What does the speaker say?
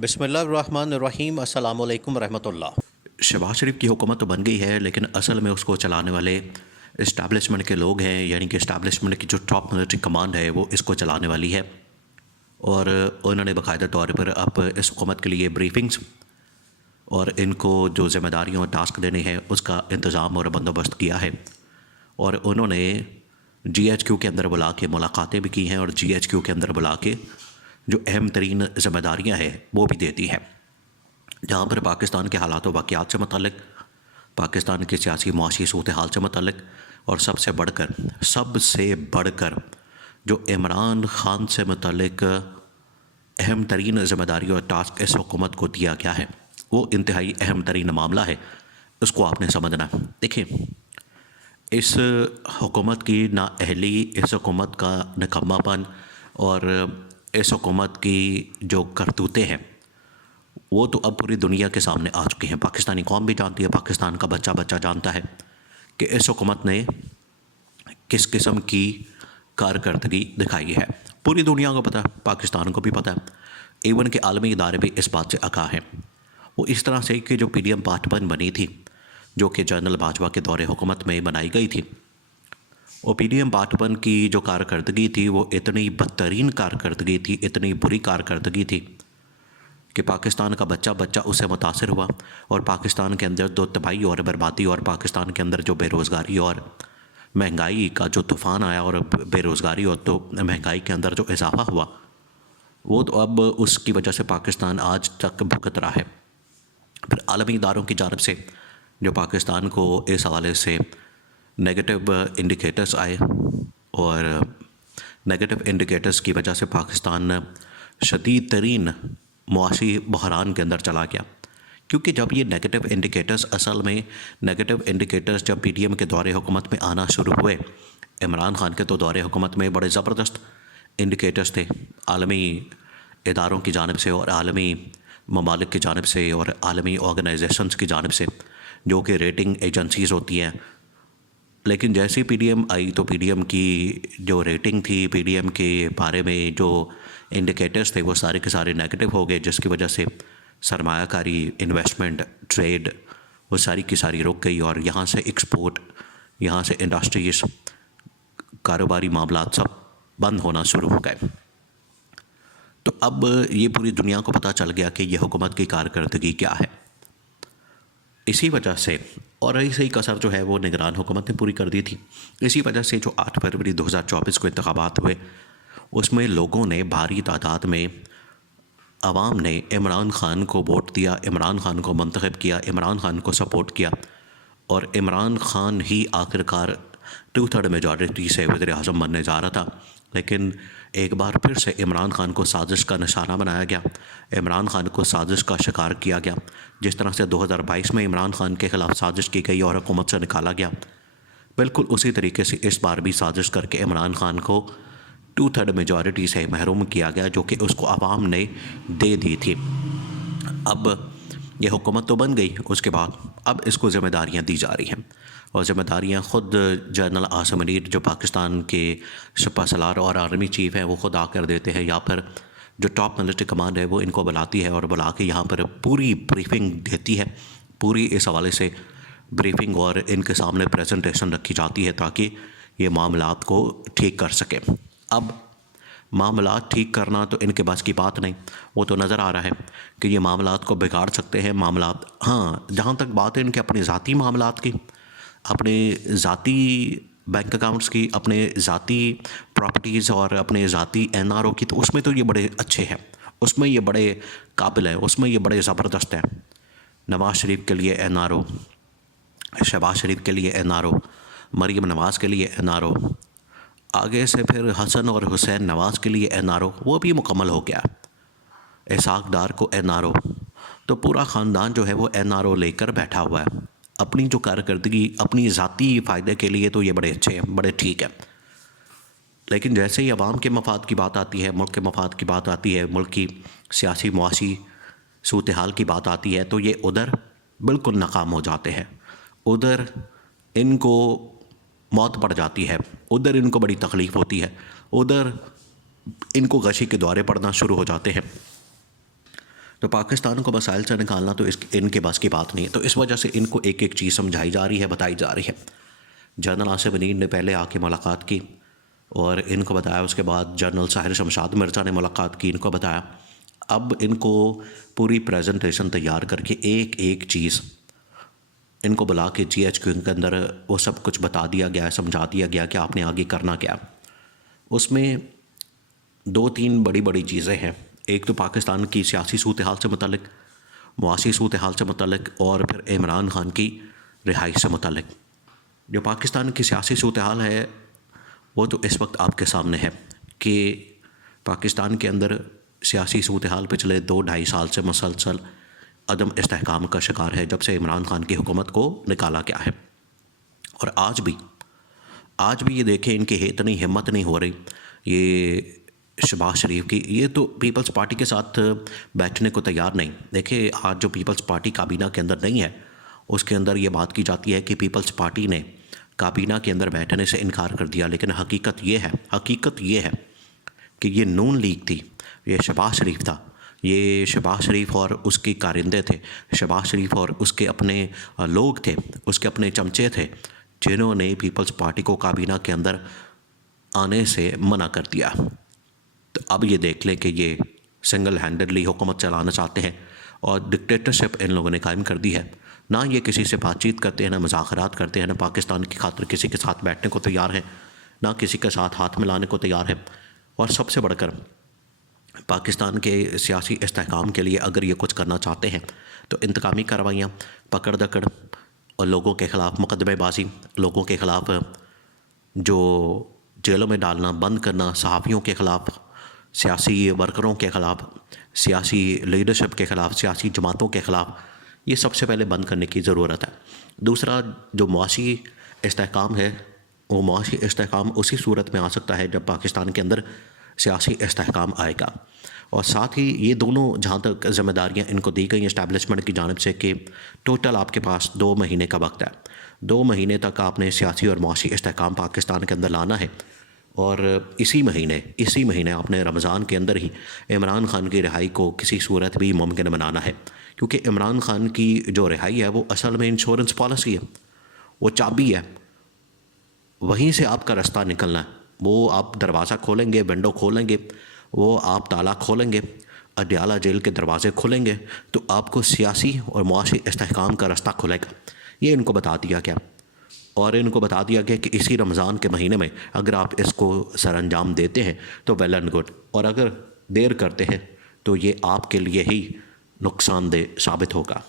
بسم اللہ الرحمن الرحیم۔ السلام علیکم ورحمۃ اللہ۔ شہباز شریف کی حکومت تو بن گئی ہے، لیکن اصل میں اس کو چلانے والے اسٹیبلشمنٹ کے لوگ ہیں، یعنی کہ اسٹیبلشمنٹ کی جو ٹاپ ملٹری کمانڈ ہے وہ اس کو چلانے والی ہے، اور انہوں نے باقاعدہ طور پر اب اس حکومت کے لیے بریفنگز اور ان کو جو ذمہ داریوں اور ٹاسک دینے ہیں اس کا انتظام اور بندوبست کیا ہے، اور انہوں نے جی ایچ کیو کے اندر بلا کے ملاقاتیں بھی کی ہیں، اور جی ایچ کیو کے اندر بلا کے جو اہم ترین ذمہ داریاں ہیں وہ بھی دیتی ہیں، جہاں پر پاکستان کے حالات و واقعات سے متعلق، پاکستان کی سیاسی معاشی صورتحال سے متعلق، اور سب سے بڑھ کر جو عمران خان سے متعلق اہم ترین ذمہ داری اور ٹاسک اس حکومت کو دیا گیا ہے، وہ انتہائی اہم ترین معاملہ ہے، اس کو آپ نے سمجھنا ہے۔ دیکھیں، اس حکومت کی نااہلی، اس حکومت کا نکما پن اور اس حکومت کی جو کرتوتیں ہیں وہ تو اب پوری دنیا کے سامنے آ چکے ہیں۔ پاکستانی قوم بھی جانتی ہے، پاکستان کا بچہ بچہ جانتا ہے کہ اس حکومت نے کس قسم کی کارکردگی دکھائی ہے۔ پوری دنیا کو پتہ ہے، پاکستان کو بھی پتہ ہے، ایون کہ عالمی ادارے بھی اس بات سے آگاہ ہیں۔ وہ اس طرح سے کہ جو پی ڈی ایم پارٹ 1 بنی تھی، جو کہ جنرل باجوہ کے دور حکومت میں بنائی گئی تھی، وہ پی ڈی ایم پارٹ 1 کی جو کارکردگی تھی وہ اتنی بدترین کارکردگی تھی، اتنی بری کارکردگی تھی کہ پاکستان کا بچہ بچہ اس سے متاثر ہوا، اور پاکستان کے اندر جو تباہی اور بربادی، اور پاکستان کے اندر جو بے روزگاری اور مہنگائی کا جو طوفان آیا، اور بے روزگاری اور تو مہنگائی کے اندر جو اضافہ ہوا، وہ تو اب اس کی وجہ سے پاکستان آج تک بھگت رہا ہے۔ پھر عالمی اداروں کی جانب سے جو پاکستان کو اس حوالے سے نیگیٹو انڈیکیٹرز آئے، اور نیگیٹو انڈیکیٹرز کی وجہ سے پاکستان شدید ترین معاشی بحران کے اندر چلا گیا، کیونکہ جب یہ نیگیٹو انڈیکیٹرز، اصل میں نیگیٹو انڈیکیٹرز جب پی ڈی ایم کے دور حکومت میں آنا شروع ہوئے، عمران خان کے تو دور حکومت میں بڑے زبردست انڈیکیٹرز تھے، عالمی اداروں کی جانب سے اور عالمی ممالک کی جانب سے اور عالمی آرگنائزیشنز کی جانب سے، جو کہ ریٹنگ ایجنسیز ہوتی ہیں۔ لیکن جیسے پی ڈی ایم آئی تو پی ڈی ایم کی جو ریٹنگ تھی، پی ڈی ایم کے بارے میں جو انڈیکیٹرز تھے، وہ سارے کے سارے نیگیٹو ہو گئے، جس کی وجہ سے سرمایہ کاری، انویسٹمنٹ، ٹریڈ، وہ ساری کی ساری رک گئی، اور یہاں سے ایکسپورٹ، یہاں سے انڈسٹریز، کاروباری معاملات سب بند ہونا شروع ہو گئے۔ تو اب یہ پوری دنیا کو پتہ چل گیا کہ یہ حکومت کی کارکردگی کیا ہے۔ اسی وجہ سے، اور ایسے ہی کثر جو ہے وہ نگران حکومت نے پوری کر دی تھی، اسی وجہ سے جو 8 فروری 2024 کو انتخابات ہوئے، اس میں لوگوں نے بھاری تعداد میں، عوام نے عمران خان کو ووٹ دیا، عمران خان کو منتخب کیا، عمران خان کو سپورٹ کیا، اور عمران خان ہی آخرکار 2/3 میجارٹی سے وزیر اعظم بننے جا رہا تھا۔ لیکن ایک بار پھر سے عمران خان کو سازش کا نشانہ بنایا گیا، عمران خان کو سازش کا شکار کیا گیا، جس طرح سے 2022 میں عمران خان کے خلاف سازش کی گئی اور حکومت سے نکالا گیا، بالکل اسی طریقے سے اس بار بھی سازش کر کے عمران خان کو 2/3 میجارٹی سے محروم کیا گیا، جو کہ اس کو عوام نے دے دی تھی۔ اب یہ حکومت تو بن گئی، اس کے بعد اب اس کو ذمہ داریاں دی جا رہی ہیں، اور ذمہ داریاں خود جنرل عاصم منیر جو پاکستان کے سپہ سالار اور آرمی چیف ہیں وہ خود آ کر دیتے ہیں، یا پھر جو ٹاپ ملٹری کمانڈ ہے وہ ان کو بلاتی ہے، اور بلا کے یہاں پر پوری بریفنگ دیتی ہے، پوری اس حوالے سے بریفنگ اور ان کے سامنے پریزنٹیشن رکھی جاتی ہے تاکہ یہ معاملات کو ٹھیک کر سکے۔ اب معاملات ٹھیک کرنا تو ان کے بس کی بات نہیں، وہ تو نظر آ رہا ہے کہ یہ معاملات کو بگاڑ سکتے ہیں۔ معاملات، ہاں، جہاں تک بات ہے ان کے اپنے ذاتی معاملات کی، اپنے ذاتی بینک اکاؤنٹس کی، اپنے ذاتی پراپرٹیز اور اپنے ذاتی این آر او کی، تو اس میں تو یہ بڑے اچھے ہیں، اس میں یہ بڑے قابل ہیں، اس میں یہ بڑے زبردست ہیں۔ نواز شریف کے لیے این آر او، شہباز شریف کے لیے N R O, Maryam Nawaz کے لیے این آر او، آگے سے پھر حسن اور حسین نواز کے لیے این آر او، وہ بھی مکمل ہو گیا، اسحاق ڈار کو این آر او، تو پورا خاندان جو ہے وہ این آر او لے کر بیٹھا ہوا ہے۔ اپنی جو کارکردگی، اپنی ذاتی فائدے کے لیے تو یہ بڑے اچھے ہیں، بڑے ٹھیک ہیں، لیکن جیسے ہی عوام کے مفاد کی بات آتی ہے، ملک کے مفاد کی بات آتی ہے، ملک کی سیاسی معاشی صورتحال کی بات آتی ہے، تو یہ ادھر بالکل ناکام ہو جاتے ہیں، ادھر ان کو موت پڑ جاتی ہے، ادھر ان کو بڑی تکلیف ہوتی ہے، ادھر ان کو غشی کے دورے پڑنا شروع ہو جاتے ہیں۔ تو پاکستان کو مسائل سے نکالنا تو ان کے بس کی بات نہیں ہے، تو اس وجہ سے ان کو ایک ایک چیز سمجھائی جا رہی ہے، بتائی جا رہی ہے۔ جنرل آصف منیر نے پہلے آ کے ملاقات کی اور ان کو بتایا، اس کے بعد جنرل ساحر شمشاد مرزا نے ملاقات کی، ان کو بتایا۔ اب ان کو پوری پریزنٹیشن تیار کر کے ایک ایک چیز ان کو بلا کے جی ایچ کیو کے اندر وہ سب کچھ بتا دیا گیا ہے، سمجھا دیا گیا کہ آپ نے آگے کرنا کیا۔ اس میں دو تین بڑی بڑی چیزیں ہیں، ایک تو پاکستان کی سیاسی صورتحال سے متعلق، معاشی صورتحال سے متعلق، اور پھر عمران خان کی رہائی سے متعلق۔ جو پاکستان کی سیاسی صورتحال ہے وہ تو اس وقت آپ کے سامنے ہے کہ پاکستان کے اندر سیاسی صورتحال پچھلے 2-2.5 سال سے مسلسل عدم استحکام کا شکار ہے، جب سے عمران خان کی حکومت کو نکالا گیا ہے۔ اور آج بھی یہ دیکھیں ان کی اتنی ہمت نہیں ہو رہی، یہ شہباز شریف کی، یہ تو پیپلز پارٹی کے ساتھ بیٹھنے کو تیار نہیں۔ دیکھیں آج جو پیپلز پارٹی کابینہ کے اندر نہیں ہے، اس کے اندر یہ بات کی جاتی ہے کہ پیپلز پارٹی نے کابینہ کے اندر بیٹھنے سے انکار کر دیا، لیکن حقیقت یہ ہے کہ یہ نون لیگ تھی، یہ شہباز شریف تھا، یہ شہباز شریف اور اس کے کارندے تھے، شہباز شریف اور اس کے اپنے لوگ تھے، اس کے اپنے چمچے تھے، جنہوں نے پیپلز پارٹی کو کابینہ کے اندر آنے سے منع کر دیا۔ تو اب یہ دیکھ لیں کہ یہ سنگل ہینڈڈلی حکومت چلانا چاہتے ہیں اور ڈکٹیٹرشپ ان لوگوں نے قائم کر دی ہے۔ نہ یہ کسی سے بات چیت کرتے ہیں، نہ مذاکرات کرتے ہیں، نہ پاکستان کی خاطر کسی کے ساتھ بیٹھنے کو تیار ہیں، نہ کسی کے ساتھ ہاتھ ملانے کو تیار ہے۔ اور سب سے بڑھ کر پاکستان کے سیاسی استحکام کے لیے اگر یہ کچھ کرنا چاہتے ہیں تو انتقامی کارروائیاں، پکڑ دکڑ اور لوگوں کے خلاف مقدمے بازی، لوگوں کے خلاف جو جیلوں میں ڈالنا، بند کرنا، صحافیوں کے خلاف، سیاسی ورکروں کے خلاف، سیاسی لیڈرشپ کے خلاف، سیاسی جماعتوں کے خلاف، یہ سب سے پہلے بند کرنے کی ضرورت ہے۔ دوسرا جو معاشی استحکام ہے، وہ معاشی استحکام اسی صورت میں آ سکتا ہے جب پاکستان کے اندر سیاسی استحکام آئے گا۔ اور ساتھ ہی یہ دونوں جہاں تک ذمہ داریاں ان کو دی گئی اسٹیبلشمنٹ کی جانب سے کہ ٹوٹل آپ کے پاس 2 مہینے کا وقت ہے، 2 مہینے تک آپ نے سیاسی اور معاشی استحکام پاکستان کے اندر لانا ہے، اور اسی مہینے آپ نے رمضان کے اندر ہی عمران خان کی رہائی کو کسی صورت بھی ممکن بنانا ہے، کیونکہ عمران خان کی جو رہائی ہے وہ اصل میں انشورنس پالیسی ہے، وہ چابی ہے، وہیں سے آپ کا راستہ نکلنا ہے۔ وہ آپ دروازہ کھولیں گے، ونڈو کھولیں گے، وہ آپ تالا کھولیں گے، اڈیالہ جیل کے دروازے کھولیں گے تو آپ کو سیاسی اور معاشی استحکام کا راستہ کھلے گا۔ یہ ان کو بتا دیا گیا، اور ان کو بتا دیا گیا کہ اسی رمضان کے مہینے میں اگر آپ اس کو سر انجام دیتے ہیں تو ویل اینڈ گڈ، اور اگر دیر کرتے ہیں تو یہ آپ کے لیے ہی نقصان دہ ثابت ہوگا۔